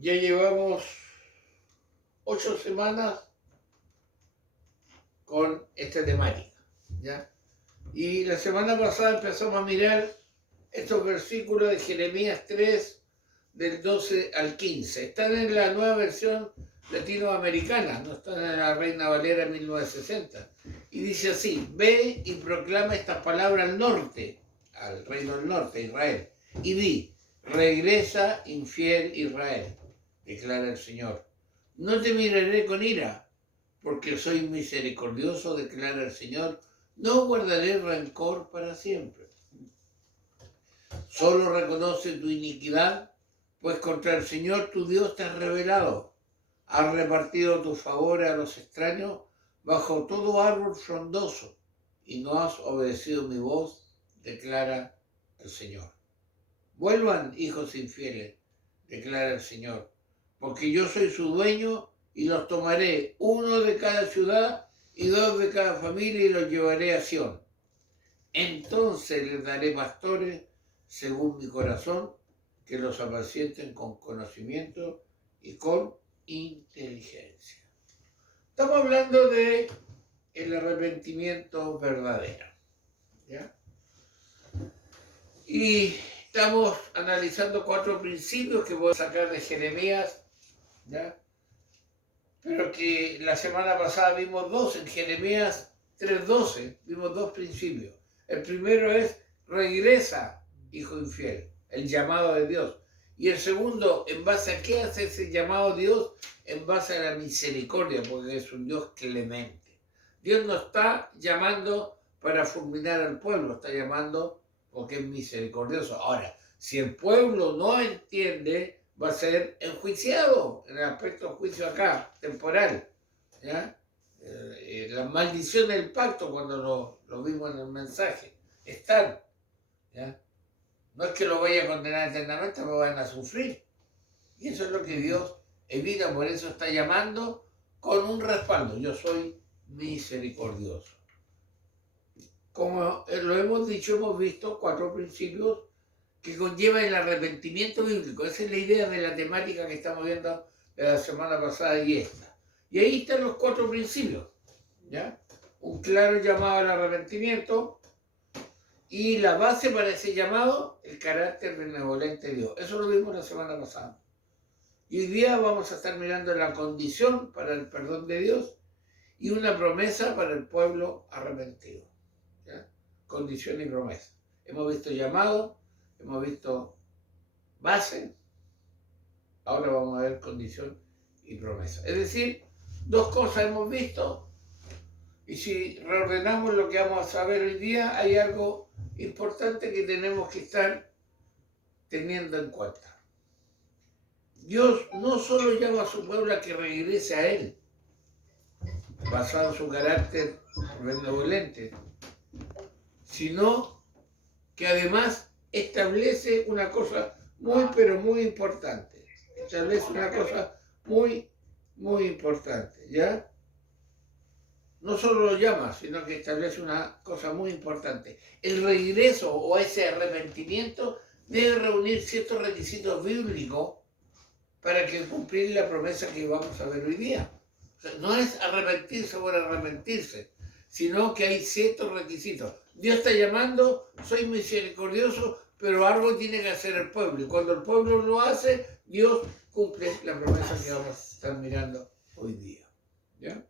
Ya llevamos 8 semanas con esta temática, ¿ya? Y la semana pasada empezamos a mirar estos versículos de Jeremías 3, del 12 al 15. Están en la nueva versión latinoamericana, no están en la Reina Valera 1960. Y dice así: ve y proclama estas palabras al norte, al reino del norte, Israel, y di: regresa, infiel Israel, declara el Señor. No te miraré con ira, porque soy misericordioso, declara el Señor. No guardaré rencor para siempre. Solo reconoce tu iniquidad, pues contra el Señor tu Dios te has rebelado. Has repartido tus favores a los extraños bajo todo árbol frondoso, y no has obedecido mi voz, declara el Señor. Vuelvan, hijos infieles, declara el Señor, porque yo soy su dueño y los tomaré, uno de cada ciudad y dos de cada familia, y los llevaré a Sión. Entonces les daré pastores según mi corazón, que los apacienten con conocimiento y con inteligencia. Estamos hablando de el arrepentimiento verdadero, ¿ya? Y estamos analizando 4 principios que voy a sacar de Jeremías, ¿ya? Pero que la semana pasada vimos 2, en Jeremías 3:12 vimos 2 principios. El primero es: regresa, hijo infiel, el llamado de Dios. Y el segundo, ¿en base a qué hace ese llamado Dios? En base a la misericordia, porque es un Dios clemente. Dios no está llamando para fulminar al pueblo, está llamando porque es misericordioso. Ahora, si el pueblo no entiende, va a ser enjuiciado en el aspecto de juicio acá, temporal, ¿ya? La maldición del pacto, cuando lo vimos en el mensaje, están, ¿ya? No es que lo vaya a condenar eternamente, lo van a sufrir. Y eso es lo que Dios evita, por eso está llamando con un respaldo: yo soy misericordioso. Como lo hemos dicho, hemos visto 4 principios que conlleva el arrepentimiento bíblico. Esa es la idea de la temática que estamos viendo de la semana pasada y esta. Y ahí están los 4 principios, ¿ya? Un claro llamado al arrepentimiento, y la base para ese llamado, el carácter benevolente de Dios. Eso lo vimos la semana pasada. Y hoy día vamos a estar mirando la condición para el perdón de Dios y una promesa para el pueblo arrepentido, ¿ya? Condición y promesa. Hemos visto llamado, hemos visto base, ahora vamos a ver condición y promesa. Es decir, 2 cosas hemos visto, y si reordenamos lo que vamos a saber hoy día, hay algo importante que tenemos que estar teniendo en cuenta. Dios no solo llama a su pueblo a que regrese a Él, basado en su carácter benevolente, sino que además establece una cosa muy, pero muy importante. Establece una cosa muy, muy importante, ¿ya? No solo lo llama, sino que establece una cosa muy importante. El regreso o ese arrepentimiento debe reunir ciertos requisitos bíblicos para que cumplir la promesa que vamos a ver hoy día. O sea, no es arrepentirse por arrepentirse, sino que hay ciertos requisitos. Dios está llamando: soy misericordioso, pero algo tiene que hacer el pueblo. Y cuando el pueblo lo hace, Dios cumple la promesa que vamos a estar mirando hoy día, ¿ya?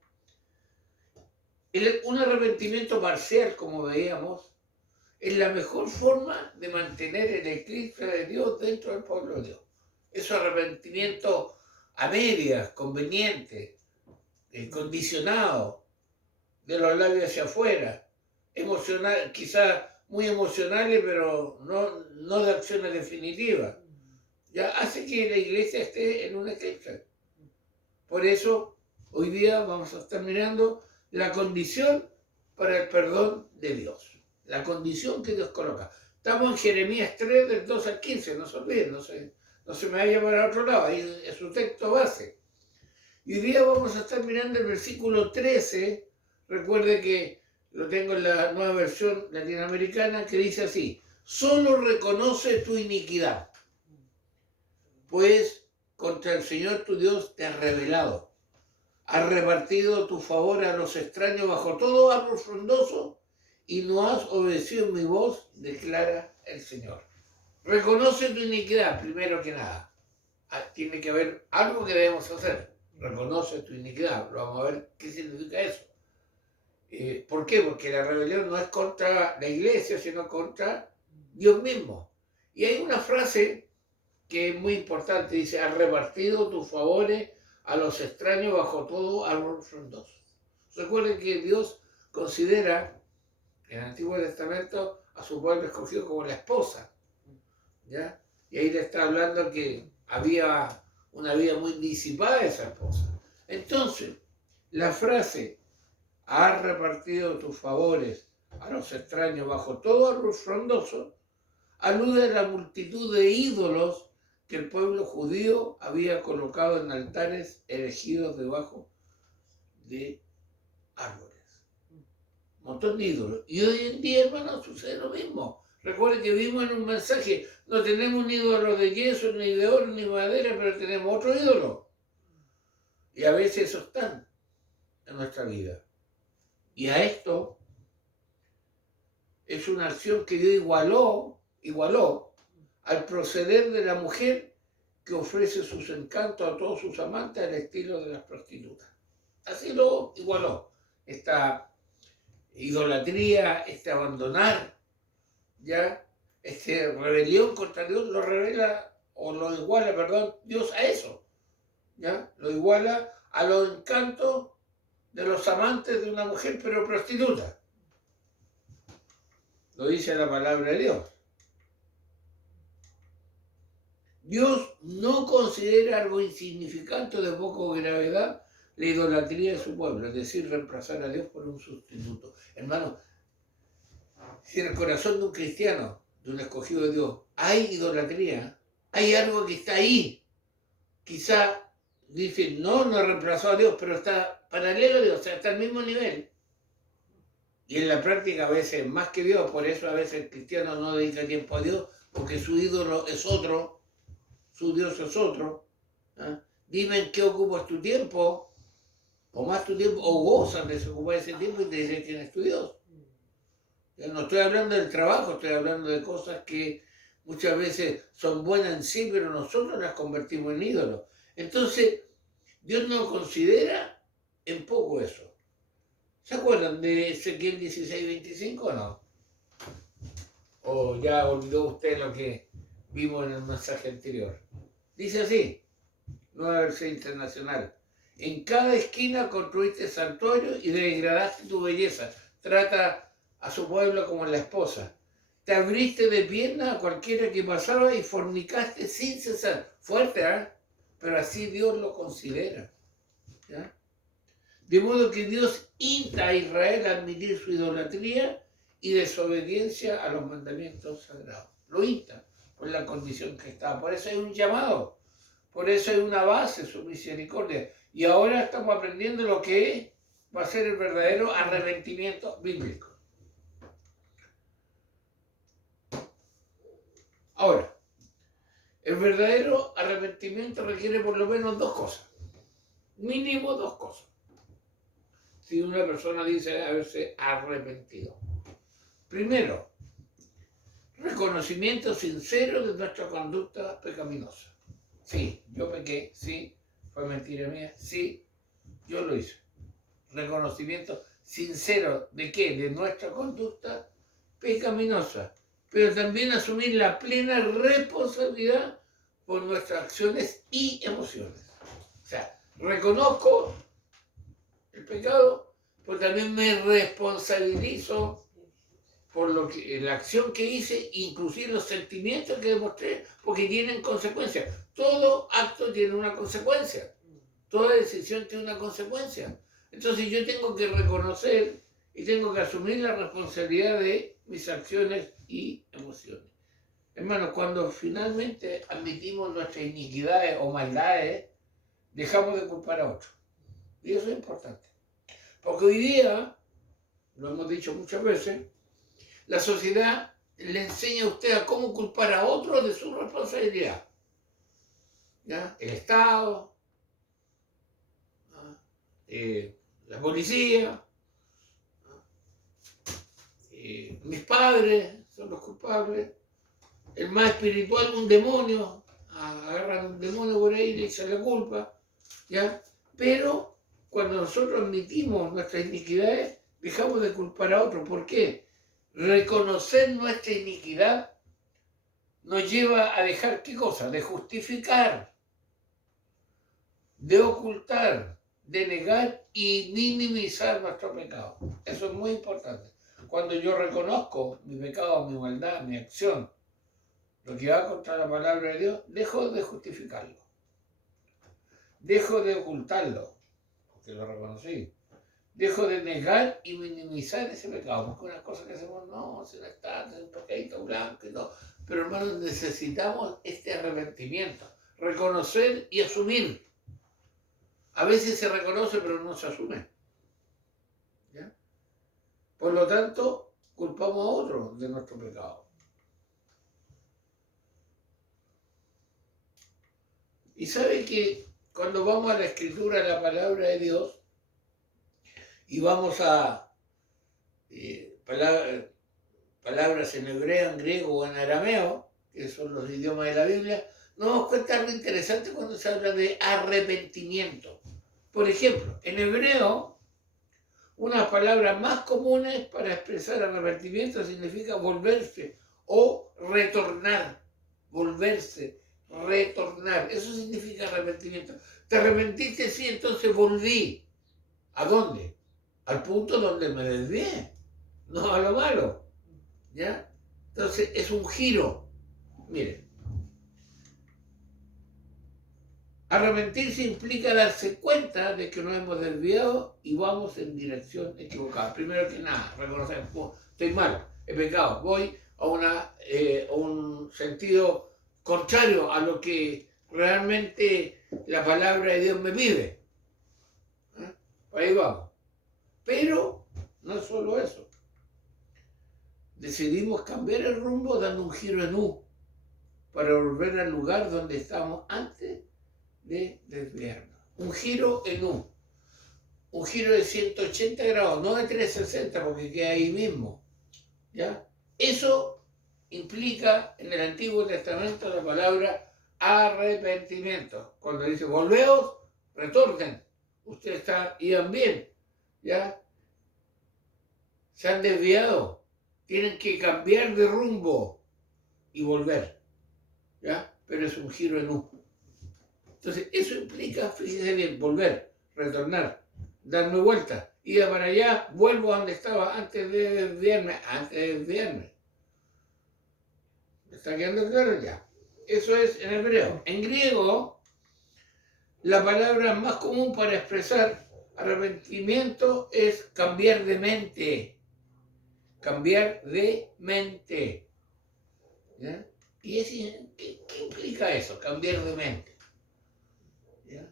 Un arrepentimiento parcial, como veíamos, es la mejor forma de mantener el eclipse de Dios dentro del pueblo de Dios. Es un arrepentimiento a medias, conveniente, condicionado, de los labios hacia afuera, emocional, quizás muy emocionales, pero no de acciones definitivas. Ya hace que la iglesia esté en un eclipse. Por eso, hoy día vamos a estar mirando la condición para el perdón de Dios. La condición que Dios coloca. Estamos en Jeremías 3, del 2 al 15, no se olviden, no se me vaya para otro lado, ahí es su texto base. Y hoy día vamos a estar mirando el versículo 13, recuerde que lo tengo en la nueva versión latinoamericana, que dice así: solo reconoce tu iniquidad, pues contra el Señor tu Dios te has rebelado. Has repartido tu favor a los extraños bajo todo árbol frondoso y no has obedecido mi voz, declara el Señor. Reconoce tu iniquidad, primero que nada. Tiene que haber algo que debemos hacer. Reconoce tu iniquidad. Vamos a ver qué significa eso. ¿Por qué? Porque la rebelión no es contra la iglesia, sino contra Dios mismo. Y hay una frase que es muy importante, dice, has repartido tus favores a los extraños bajo todo árbol frondoso. Recuerden que Dios considera en el Antiguo Testamento a su pueblo escogido como la esposa, ¿ya? Y ahí le está hablando que había una vida muy disipada de esa esposa. Entonces, la frase, has repartido tus favores a los extraños bajo todo árbol frondoso, alude a la multitud de ídolos que el pueblo judío había colocado en altares erigidos debajo de árboles. Un montón de ídolos. Y hoy en día, hermano, sucede lo mismo. Recuerden que vimos en un mensaje, no tenemos un ídolo de yeso, ni de oro, ni madera, pero tenemos otro ídolo. Y a veces eso están en nuestra vida. Y a esto es una acción que Dios igualó al proceder de la mujer que ofrece sus encantos a todos sus amantes al estilo de las prostitutas. Así lo igualó. Esta idolatría, este abandonar, ya, rebelión contra Dios, lo revela, o lo iguala, perdón, Dios a eso. ¿Ya? Lo iguala a los encantos de los amantes de una mujer, pero prostituta. Lo dice la palabra de Dios. Dios no considera algo insignificante o de poco gravedad la idolatría de su pueblo, es decir, reemplazar a Dios por un sustituto. Hermano, si en el corazón de un cristiano, de un escogido de Dios, hay idolatría, hay algo que está ahí, quizá dice, no reemplazó a Dios, pero está paralelo a Dios, o sea, está al mismo nivel. Y en la práctica a veces más que Dios, por eso a veces el cristiano no dedica tiempo a Dios, porque su ídolo es otro, su Dios es otro. ¿Ah? Dime en qué ocupas tu tiempo, o más tu tiempo, o gozan de desocupar ese tiempo y te diré quién es tu Dios. Yo no estoy hablando del trabajo, estoy hablando de cosas que muchas veces son buenas en sí, pero nosotros las convertimos en ídolos. Entonces, Dios no considera en poco eso. ¿Se acuerdan de Ezequiel 16:25 o no? ¿O ya olvidó usted lo que vimos en el mensaje anterior? Dice así, Nueva Versión Internacional. En cada esquina construiste santuarios y degradaste tu belleza. Trata a su pueblo como la esposa. Te abriste de pierna a cualquiera que pasaba y fornicaste sin cesar. Fuerte, ¿eh? Pero así Dios lo considera. ¿Ya? De modo que Dios insta a Israel a admitir su idolatría y desobediencia a los mandamientos sagrados. Lo insta por la condición que está. Por eso hay un llamado. Por eso hay una base, su misericordia. Y ahora estamos aprendiendo lo que va a ser el verdadero arrepentimiento bíblico. Ahora, el verdadero arrepentimiento requiere por lo menos dos cosas. Mínimo dos cosas. Si una persona dice haberse arrepentido. Primero, reconocimiento sincero de nuestra conducta pecaminosa. Sí, yo pequé, sí, fue mentira mía, sí, yo lo hice. Reconocimiento sincero de qué? De nuestra conducta pecaminosa. Pero también asumir la plena responsabilidad por nuestras acciones y emociones. O sea, reconozco el pecado, pero también me responsabilizo por la acción que hice, inclusive los sentimientos que demostré, porque tienen consecuencias. Todo acto tiene una consecuencia. Toda decisión tiene una consecuencia. Entonces yo tengo que reconocer y tengo que asumir la responsabilidad de mis acciones y emociones. Hermanos, cuando finalmente admitimos nuestras iniquidades o maldades, dejamos de culpar a otros. Y eso es importante. Porque hoy día, lo hemos dicho muchas veces, la sociedad le enseña a usted a cómo culpar a otros de su responsabilidad. ¿ya? El Estado, ¿ya? La policía, mis padres son los culpables, el más espiritual, un demonio, agarran un demonio por ahí y le echan la culpa, ¿ya? Pero cuando nosotros admitimos nuestras iniquidades, dejamos de culpar a otros. ¿Por qué? Reconocer nuestra iniquidad nos lleva a dejar, ¿qué cosa? De justificar, de ocultar, de negar y minimizar nuestro pecado. Eso es muy importante. Cuando yo reconozco mi pecado, mi maldad, mi acción, lo que va contra la palabra de Dios, dejo de justificarlo. Dejo de ocultarlo, porque lo reconocí. Dejo de negar y minimizar ese pecado, porque una cosa que hacemos, no, si no está, es un pecadito blanco y todo. Pero hermanos, necesitamos este arrepentimiento, reconocer y asumir. A veces se reconoce, pero no se asume. ¿Ya? Por lo tanto, culpamos a otros de nuestro pecado. Y sabe que cuando vamos a la Escritura, a la palabra de Dios, y vamos a palabras en hebreo, en griego o en arameo, que son los idiomas de la Biblia, nos damos cuenta algo interesante cuando se habla de arrepentimiento. Por ejemplo, en hebreo, una palabra más comunes para expresar arrepentimiento significa volverse o retornar. Volverse, retornar. Eso significa arrepentimiento. Te arrepentiste, sí, entonces volví. ¿A dónde? Al punto donde me desvié, no a lo malo. ¿Ya? Entonces es un giro. Miren, arrepentirse implica darse cuenta de que nos hemos desviado y vamos en dirección equivocada. Primero que nada, reconocer, estoy mal, he pecado, voy a un sentido contrario a lo que realmente la palabra de Dios me pide. Ahí vamos. Pero no es solo eso. Decidimos cambiar el rumbo dando un giro en U para volver al lugar donde estábamos antes de desviarnos. Un giro en U. Un giro de 180 grados, no de 360 porque queda ahí mismo. ¿Ya? Eso implica en el Antiguo Testamento la palabra arrepentimiento. Cuando dice volveos, retornen. Ustedes iban bien. ¿Ya? Se han desviado. Tienen que cambiar de rumbo y volver. ¿Ya? Pero es un giro en U. Entonces, eso implica, fíjese bien, volver, retornar, darme vuelta, ir para allá, vuelvo a donde estaba antes de desviarme. ¿Me está quedando claro? Ya. Eso es en hebreo. En griego, la palabra más común para expresar arrepentimiento es cambiar de mente. Cambiar de mente. ¿Ya? ¿Y qué implica eso? Cambiar de mente. ¿Ya?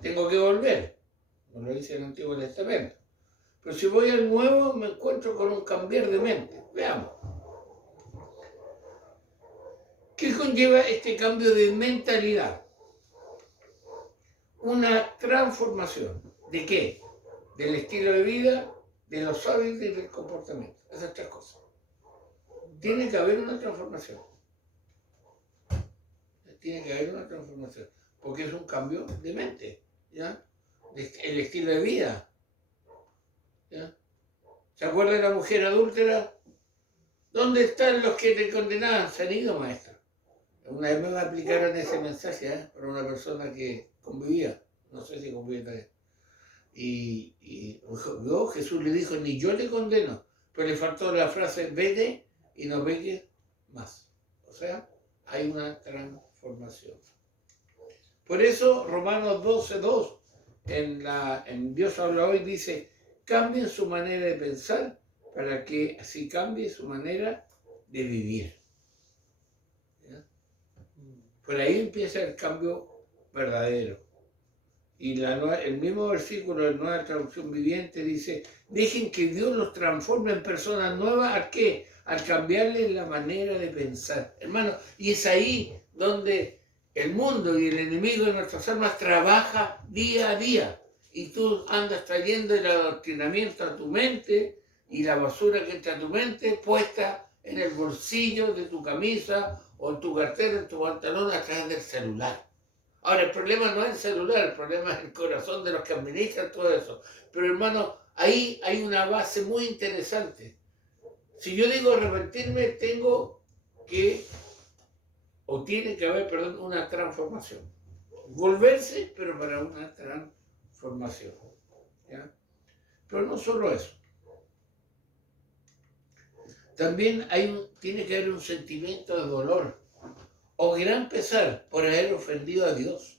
Tengo que volver, como lo dice el Antiguo Testamento. Pero si voy al Nuevo, me encuentro con un cambiar de mente. Veamos. ¿Qué conlleva este cambio de mentalidad? Una transformación. ¿De qué? Del estilo de vida, de los hábitos y del comportamiento. Esas tres cosas. Tiene que haber una transformación. Tiene que haber una transformación. Porque es un cambio de mente. ¿Ya? El estilo de vida. ¿Ya? ¿Se acuerda de la mujer adúltera? ¿Dónde están los que te condenaban? Se han ido, maestra. Una vez me aplicaron ese mensaje para una persona que convivía. No sé si convivía todavía. Y Jesús le dijo, ni yo te condeno. Pero le faltó la frase, vete y no peques más. O sea, hay una transformación. Por eso, Romanos 12:2, en Dios habla hoy, dice, cambien su manera de pensar para que así cambie su manera de vivir. ¿Ya? Por ahí empieza el cambio verdadero. Y el mismo versículo de Nueva Traducción Viviente dice, dejen que Dios los transforme en personas nuevas. ¿A qué? Al cambiarles la manera de pensar. Hermano, y es ahí donde el mundo y el enemigo de nuestras almas trabaja día a día. Y tú andas trayendo el adoctrinamiento a tu mente y la basura que entra a tu mente puesta en el bolsillo de tu camisa o en tu cartera, en tu pantalón, a través del celular. Ahora, el problema no es el celular, el problema es el corazón de los que administran todo eso. Pero hermano, ahí hay una base muy interesante. Si yo digo arrepentirme, tengo que, o tiene que haber, perdón, una transformación. Volverse, pero para una transformación. ¿Ya? Pero no solo eso. También tiene que haber un sentimiento de dolor o gran pesar por haber ofendido a Dios.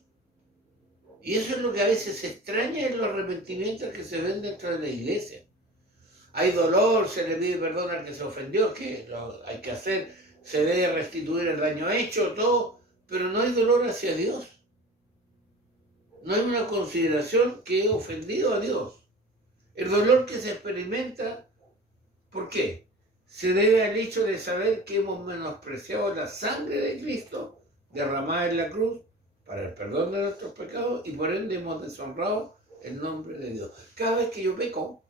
Y eso es lo que a veces se extraña en los arrepentimientos que se ven dentro de la iglesia. Hay dolor, se le pide perdón al que se ofendió, que hay que hacer, se debe restituir el daño hecho, todo, pero no hay dolor hacia Dios. No hay una consideración que he ofendido a Dios. El dolor que se experimenta, ¿por qué? Se debe al hecho de saber que hemos menospreciado la sangre de Cristo derramada en la cruz para el perdón de nuestros pecados y por ende hemos deshonrado el nombre de Dios. Cada vez que yo peco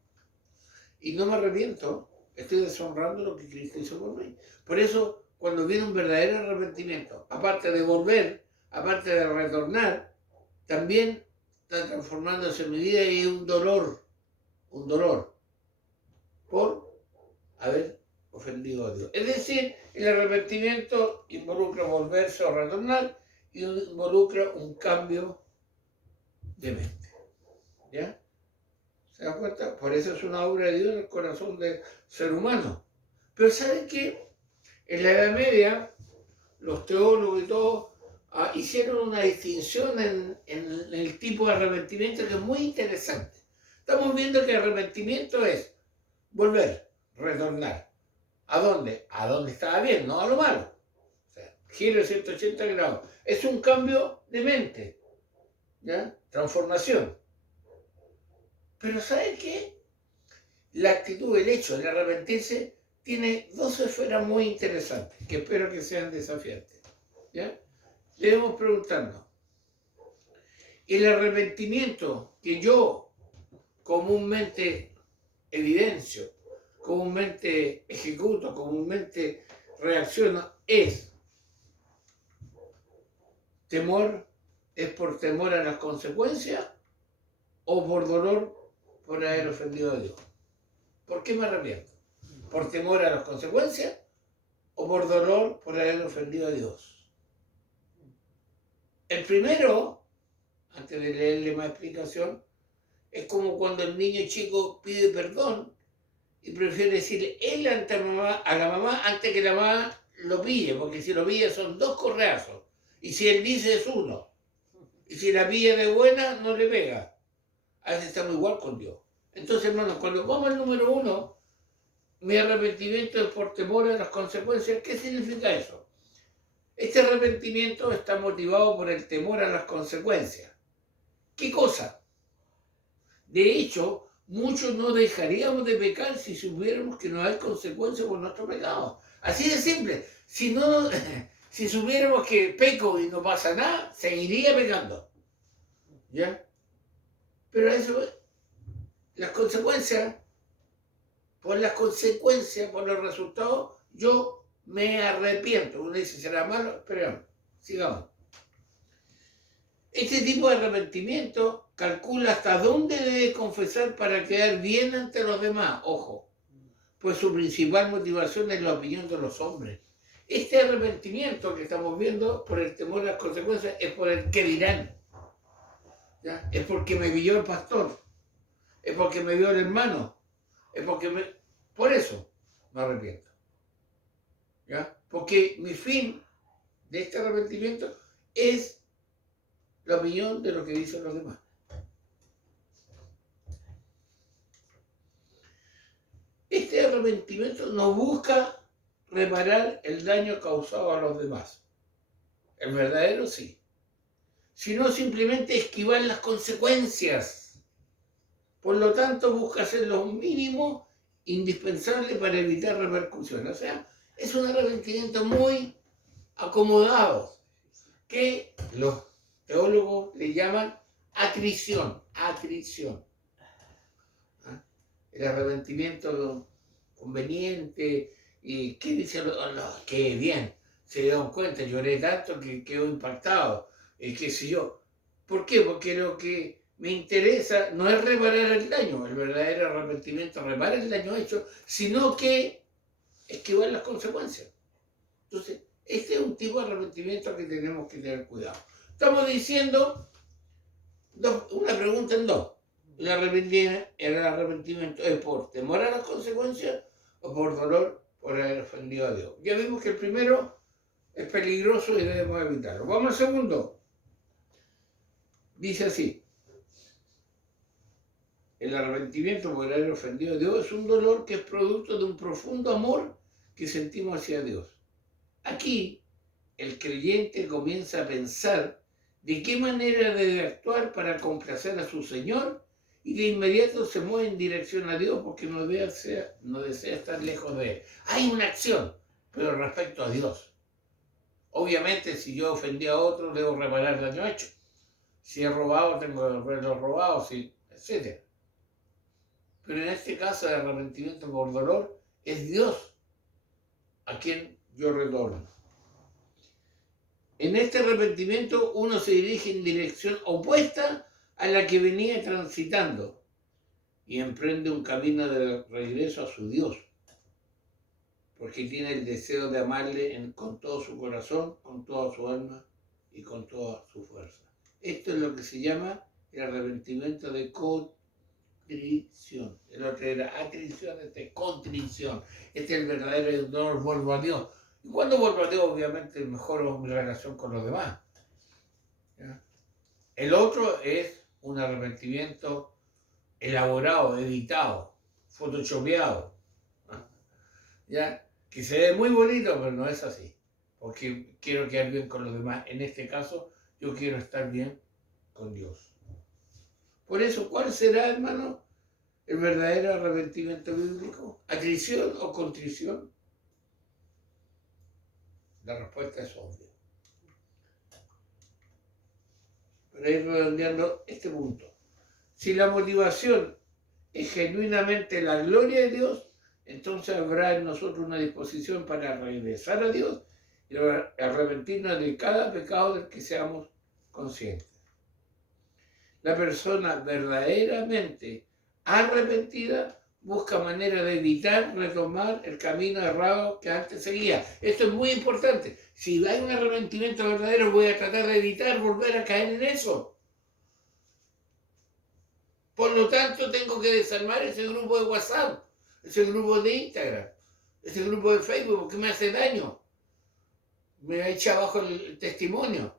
y no me arrepiento, estoy deshonrando lo que Cristo hizo por mí. Por eso, cuando viene un verdadero arrepentimiento, aparte de volver, aparte de retornar, también está transformándose en mi vida y un dolor por haber ofendido a Dios. Es decir, el arrepentimiento involucra volverse o retornar y involucra un cambio de mente. ¿Ya? ¿Se dan cuenta? Por eso es una obra de Dios en el corazón del ser humano. Pero ¿saben qué? En la Edad Media, los teólogos y todos hicieron una distinción en el tipo de arrepentimiento que es muy interesante. Estamos viendo que el arrepentimiento es volver, retornar. ¿A dónde? A donde estaba bien, no a lo malo. O sea, giro de 180 grados. Es un cambio de mente. ¿Ya? Transformación. Pero ¿saben qué? La actitud, el hecho de arrepentirse tiene dos esferas muy interesantes que espero que sean desafiantes. ¿Ya? Debemos preguntarnos, el arrepentimiento que yo comúnmente evidencio, comúnmente ejecuto, comúnmente reacciono, es temor, es por temor a las consecuencias o por dolor por haber ofendido a Dios. ¿Por qué me arrepiento? ¿Por temor a las consecuencias o por dolor por haber ofendido a Dios? El primero, antes de leerle más explicación, es como cuando el niño chico pide perdón y prefiere decirle él ante a la mamá antes que la mamá lo pille, porque si lo pille son 2 correazos. Y si él dice es 1. Y si la pilla de buena, no le pega. A veces estamos igual con Dios. Entonces, hermanos, cuando vamos al número 1, mi arrepentimiento es por temor a las consecuencias. ¿Qué significa eso? Este arrepentimiento está motivado por el temor a las consecuencias. ¿Qué cosa? De hecho, muchos no dejaríamos de pecar si supiéramos que no hay consecuencias por nuestro pecado. Así de simple. Si supiéramos que peco y no pasa nada, seguiría pecando. ¿Ya? Pero eso, las consecuencias, por los resultados, yo me arrepiento. Uno dice, será malo, esperamos, sigamos. Este tipo de arrepentimiento calcula hasta dónde debe confesar para quedar bien ante los demás, ojo, pues su principal motivación es la opinión de los hombres. Este arrepentimiento que estamos viendo por el temor a las consecuencias es por el que dirán. ¿Ya? Es porque me vio el pastor, es porque me vio el hermano, es porque por eso me arrepiento. ¿Ya? Porque mi fin de este arrepentimiento es la opinión de lo que dicen los demás. Este arrepentimiento no busca reparar el daño causado a los demás. El verdadero sí. sino simplemente esquivar las consecuencias. Por lo tanto, busca hacer lo mínimo indispensable para evitar repercusiones. O sea, es un arrepentimiento muy acomodado, que los teólogos le llaman atrición. Atrición. ¿Ah? El arrepentimiento conveniente. ¿Y qué dice? Oh, no, qué bien. Se dieron cuenta, lloré tanto que quedó impactado. Qué sé yo. ¿Por qué? Porque lo que me interesa no es reparar el daño, el verdadero arrepentimiento repara el daño hecho, sino que esquivar las consecuencias. Entonces, este es un tipo de arrepentimiento que tenemos que tener cuidado. Estamos diciendo una pregunta en dos. ¿El arrepentimiento es por temor a las consecuencias o por dolor por haber ofendido a Dios? Ya vimos que el primero es peligroso y debemos evitarlo. Vamos al segundo. Dice así: el arrepentimiento por haber ofendido a Dios es un dolor que es producto de un profundo amor que sentimos hacia Dios. Aquí, el creyente comienza a pensar de qué manera debe actuar para complacer a su Señor y de inmediato se mueve en dirección a Dios porque no desea estar lejos de Él. Hay una acción, pero respecto a Dios. Obviamente, si yo ofendí a otro, debo reparar el daño hecho. Si he robado, tengo que devolver los robados, etc. Pero en este caso de arrepentimiento por dolor, es Dios a quien yo retorno. En este arrepentimiento uno se dirige en dirección opuesta a la que venía transitando y emprende un camino de regreso a su Dios, porque tiene el deseo de amarle con todo su corazón, con toda su alma y con toda su fuerza. Esto es lo que se llama el arrepentimiento de contrición. El otro era atrición, este es contrición. Este es el verdadero dolor, vuelvo a Dios. Y cuando vuelvo a Dios, obviamente mejoro mi relación con los demás. ¿Ya? El otro es un arrepentimiento elaborado, editado, photoshopeado, ¿no? ¿Ya? Que se ve muy bonito, pero no es así. Porque quiero quedar bien con los demás. En este caso, yo quiero estar bien con Dios. Por eso, ¿cuál será, hermano, el verdadero arrepentimiento bíblico? ¿Atrición o contrición? La respuesta es obvia. Pero ir redondeando este punto. Si la motivación es genuinamente la gloria de Dios, entonces habrá en nosotros una disposición para regresar a Dios y arrepentirnos de cada pecado del que seamos conscientes. La persona verdaderamente arrepentida busca manera de evitar retomar el camino errado que antes seguía. Esto es muy importante. Si hay un arrepentimiento verdadero, voy a tratar de evitar volver a caer en eso. Por lo tanto, tengo que desarmar ese grupo de WhatsApp, ese grupo de Instagram, ese grupo de Facebook, porque me hace daño. Me echa abajo el testimonio.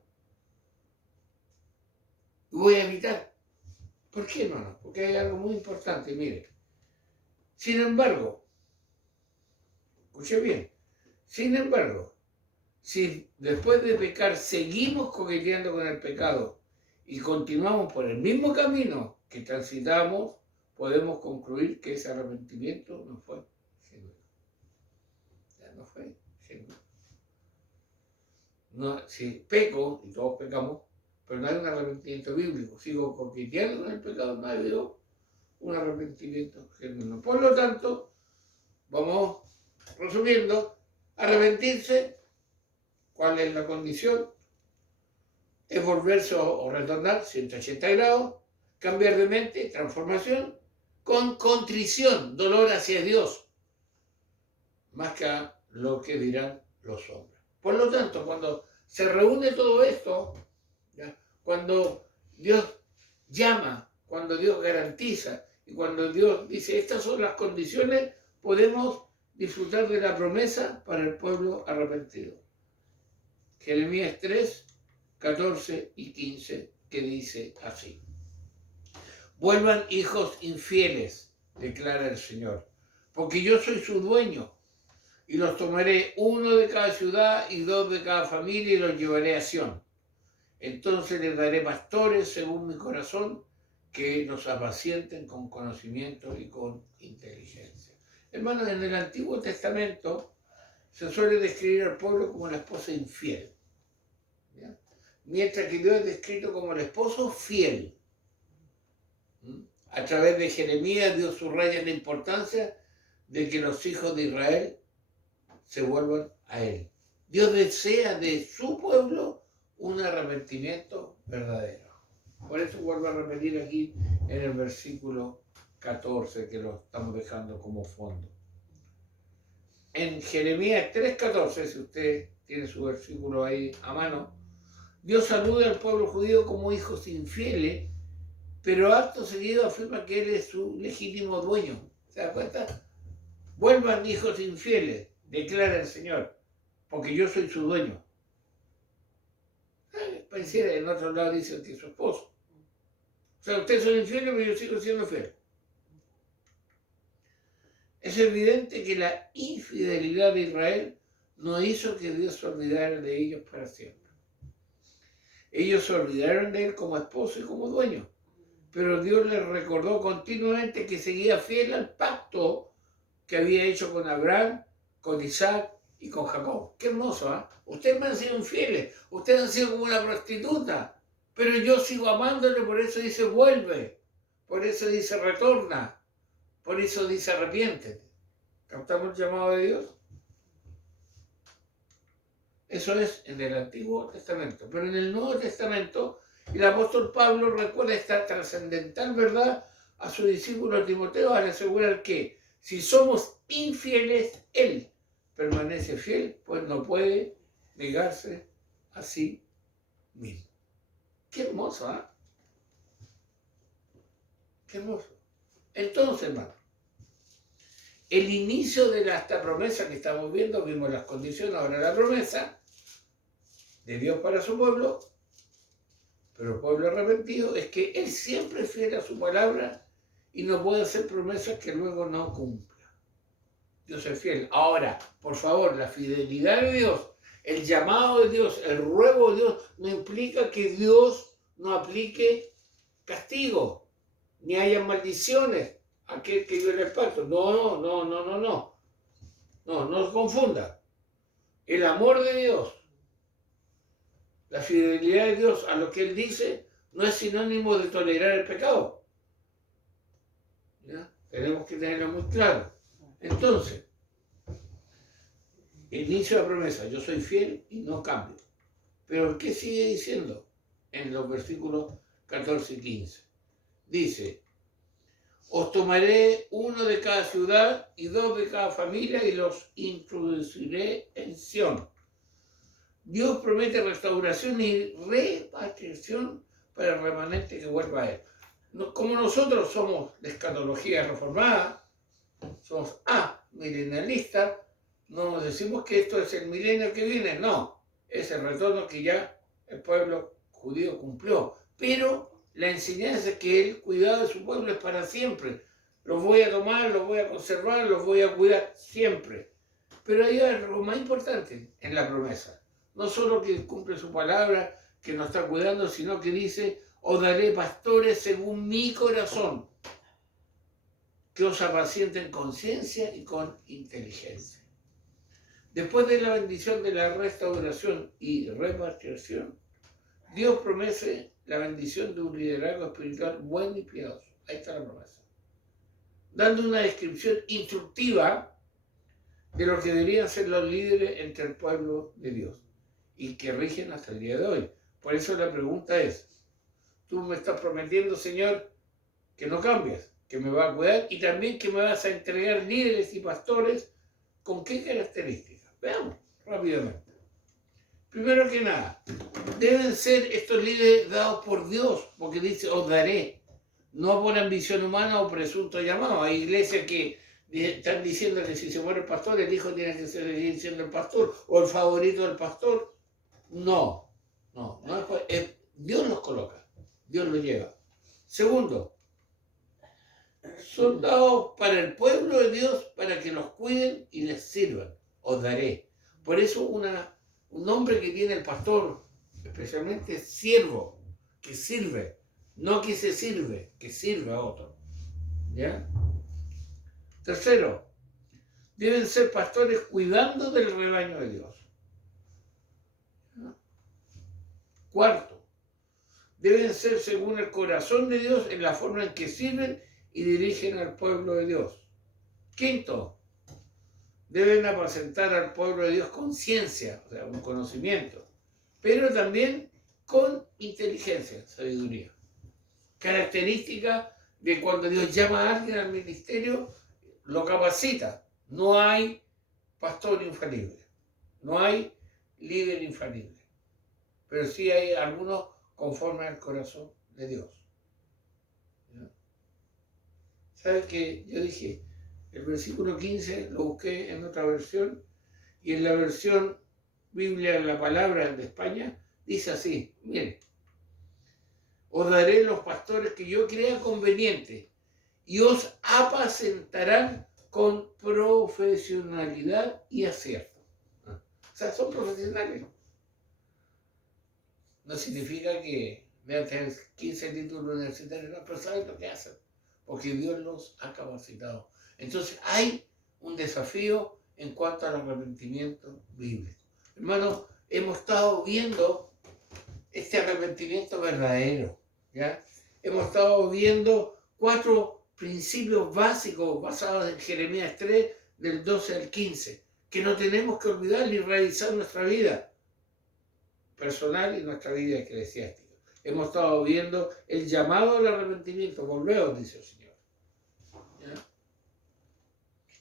Y voy a evitar. ¿Por qué, hermano? Porque hay algo muy importante, mire. Sin embargo, escuche bien, sin embargo, si después de pecar seguimos coqueteando con el pecado y continuamos por el mismo camino que transitamos, podemos concluir que ese arrepentimiento no fue genuino. Ya no fue genuino. No, si peco, y todos pecamos, pero no hay un arrepentimiento bíblico, sigo coqueteando con el pecado, no hay un arrepentimiento genuino. Por lo tanto, vamos resumiendo, arrepentirse, ¿cuál es la condición? Es volverse o retornar 180 grados, cambiar de mente, transformación, con contrición, dolor hacia Dios, más que a lo que dirán los hombres. Por lo tanto, cuando se reúne todo esto, ¿ya? Cuando Dios llama, cuando Dios garantiza y cuando Dios dice estas son las condiciones, podemos disfrutar de la promesa para el pueblo arrepentido. Jeremías 3, 14 y 15, que dice así: vuelvan hijos infieles, declara el Señor, porque yo soy su dueño, y los tomaré uno de cada ciudad y dos de cada familia y los llevaré a Sión. Entonces les daré pastores según mi corazón, que nos apacienten con conocimiento y con inteligencia. Hermanos, en el Antiguo Testamento se suele describir al pueblo como la esposa infiel, ¿ya? Mientras que Dios es descrito como el esposo fiel. A través de Jeremías, Dios subraya la importancia de que los hijos de Israel se vuelvan a Él. Dios desea de su pueblo un arrepentimiento verdadero. Por eso vuelvo a repetir aquí en el versículo 14, que lo estamos dejando como fondo. En Jeremías 3:14, si usted tiene su versículo ahí a mano, Dios saluda al pueblo judío como hijos infieles, pero acto seguido afirma que Él es su legítimo dueño. ¿Se da cuenta? Vuelvan hijos infieles, declara el Señor, porque yo soy su dueño. Pareciera, en otro lado dice que es su esposo. O sea, ustedes son infieles, pero yo sigo siendo fiel. Es evidente que la infidelidad de Israel no hizo que Dios se olvidara de ellos para siempre. Ellos se olvidaron de Él como esposo y como dueño, pero Dios les recordó continuamente que seguía fiel al pacto que había hecho con Abraham, con Isaac y con Jacob. Qué hermoso, ¿eh? Ustedes me han sido infieles, ustedes han sido como una prostituta, pero yo sigo amándole, por eso dice vuelve, por eso dice retorna, por eso dice arrepiéntete. ¿Captamos el llamado de Dios? Eso es en el Antiguo Testamento. Pero en el Nuevo Testamento, el apóstol Pablo recuerda esta trascendental verdad a su discípulo Timoteo al asegurar que si somos infieles, Él permanece fiel, pues no puede negarse a sí mismo. Qué hermoso, ¿ah? Qué hermoso. Entonces, hermano, el inicio de esta promesa que estamos viendo, vimos las condiciones, ahora la promesa de Dios para su pueblo, pero el pueblo arrepentido es que Él siempre es fiel a su palabra y no puede hacer promesas que luego no cumpla. Dios es fiel. Ahora, por favor, la fidelidad de Dios, el llamado de Dios, el ruego de Dios, no implica que Dios no aplique castigo, ni haya maldiciones a aquel que viola el pacto. No. No se confunda. El amor de Dios, la fidelidad de Dios a lo que Él dice, no es sinónimo de tolerar el pecado. ¿Ya? Tenemos que tenerlo muy claro. Entonces, inicio de la promesa, yo soy fiel y no cambio. Pero ¿qué sigue diciendo en los versículos 14 y 15? Dice, os tomaré uno de cada ciudad y dos de cada familia y los introduciré en Sión. Dios promete restauración y repatriación para el remanente que vuelva a Él. Como nosotros somos de escatología reformada, somos milenialistas, no nos decimos que esto es el milenio que viene, no, es el retorno que ya el pueblo judío cumplió. Pero la enseñanza es que el cuidado de su pueblo es para siempre. Los voy a tomar, los voy a conservar, los voy a cuidar siempre. Pero hay algo más importante en la promesa. No solo que cumple su palabra, que nos está cuidando, sino que dice, os daré pastores según mi corazón, que os apacienten con ciencia y con inteligencia. Después de la bendición de la restauración y repatriación, Dios promete la bendición de un liderazgo espiritual bueno y piadoso. Ahí está la promesa. Dando una descripción instructiva de lo que deberían ser los líderes entre el pueblo de Dios y que rigen hasta el día de hoy. Por eso la pregunta es, tú me estás prometiendo, Señor, que no cambies, que me vas a cuidar y también que me vas a entregar líderes y pastores. ¿Con qué características? Veamos rápidamente. Primero que nada, deben ser estos líderes dados por Dios, porque dice, os daré, no por ambición humana o presunto llamado. Hay iglesias que están diciendo que si se muere el pastor, el hijo tiene que seguir siendo el pastor, o el favorito del pastor. No es, Dios los coloca, Dios los lleva. Segundo, son dados para el pueblo de Dios para que los cuiden y les sirvan. Os daré. Por eso un nombre que tiene el pastor especialmente siervo, que sirve, no que se sirve, que sirve a otro. ¿Ya? Tercero, deben ser pastores cuidando del rebaño de Dios. ¿Ya? Cuarto, deben ser según el corazón de Dios en la forma en que sirven y dirigen al pueblo de Dios. Quinto, deben apacentar al pueblo de Dios con ciencia, o sea, con conocimiento, pero también con inteligencia, sabiduría. Característica de cuando Dios llama a alguien al ministerio, lo capacita. No hay pastor infalible, no hay líder infalible, pero sí hay algunos conforme al corazón de Dios. ¿Ya? ¿Sabes qué? Yo dije, el versículo 15 lo busqué en otra versión y en la versión Biblia de la Palabra de España dice así, miren, os daré los pastores que yo crea convenientes y os apacentarán con profesionalidad y acierto. O sea, son profesionales. No significa que vean tener 15 títulos universitarios, no, pero saben lo que hacen, porque Dios los ha capacitado. Entonces hay un desafío en cuanto al arrepentimiento bíblico. Hermanos, hemos estado viendo este arrepentimiento verdadero, ¿ya? Hemos estado viendo 4 principios básicos basados en Jeremías 3, del 12 al 15, que no tenemos que olvidar ni revisar nuestra vida personal y nuestra vida eclesiástica. Hemos estado viendo el llamado al arrepentimiento, volveos, dice el Señor. ¿Ya?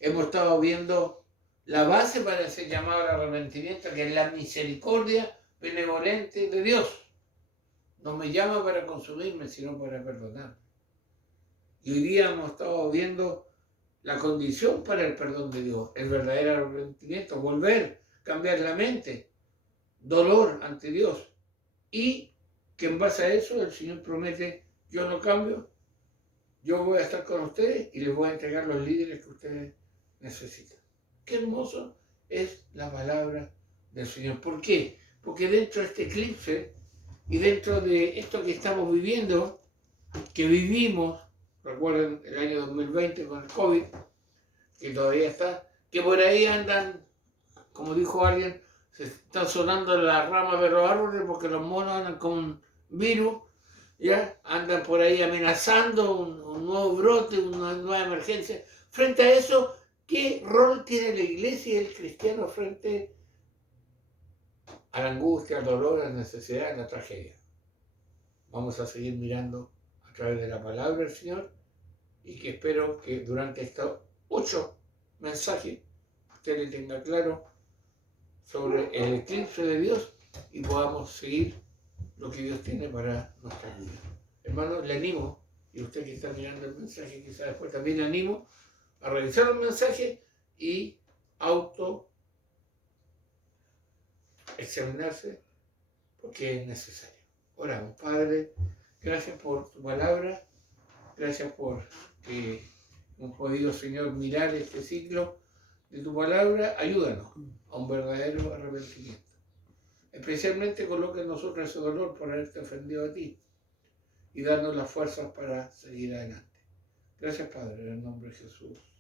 Hemos estado viendo la base para ese llamado al arrepentimiento, que es la misericordia benevolente de Dios. No me llama para consumirme, sino para perdonar. Y hoy día hemos estado viendo la condición para el perdón de Dios, el verdadero arrepentimiento, volver, cambiar la mente, dolor ante Dios. Y que en base a eso el Señor promete, yo no cambio, yo voy a estar con ustedes y les voy a entregar los líderes que ustedes necesitan. Qué hermoso es la palabra del Señor. ¿Por qué? Porque dentro de este eclipse y dentro de esto que estamos viviendo, que vivimos, recuerden el año 2020 con el COVID, que todavía está, que por ahí andan, como dijo alguien, se están sonando las ramas de los árboles porque los monos andan con un virus, ¿ya? Andan por ahí amenazando un nuevo brote, una nueva emergencia. Frente a eso, ¿qué rol tiene la iglesia y el cristiano frente a la angustia, al dolor, a la necesidad, a la tragedia? Vamos a seguir mirando a través de la palabra del Señor y que espero que durante estos 8 mensajes usted le tenga claro sobre el eclipse de Dios y podamos seguir lo que Dios tiene para nuestra vida. Hermanos, le animo, y usted que está mirando el mensaje, quizás después también le animo a revisar el mensaje y examinarse porque es necesario. Oramos, Padre, gracias por tu palabra, gracias por que hemos podido, Señor, mirar este ciclo de tu palabra. Ayúdanos a un verdadero arrepentimiento. Especialmente coloca en nosotros ese dolor por haberte ofendido a ti y darnos las fuerzas para seguir adelante. Gracias, Padre, en el nombre de Jesús.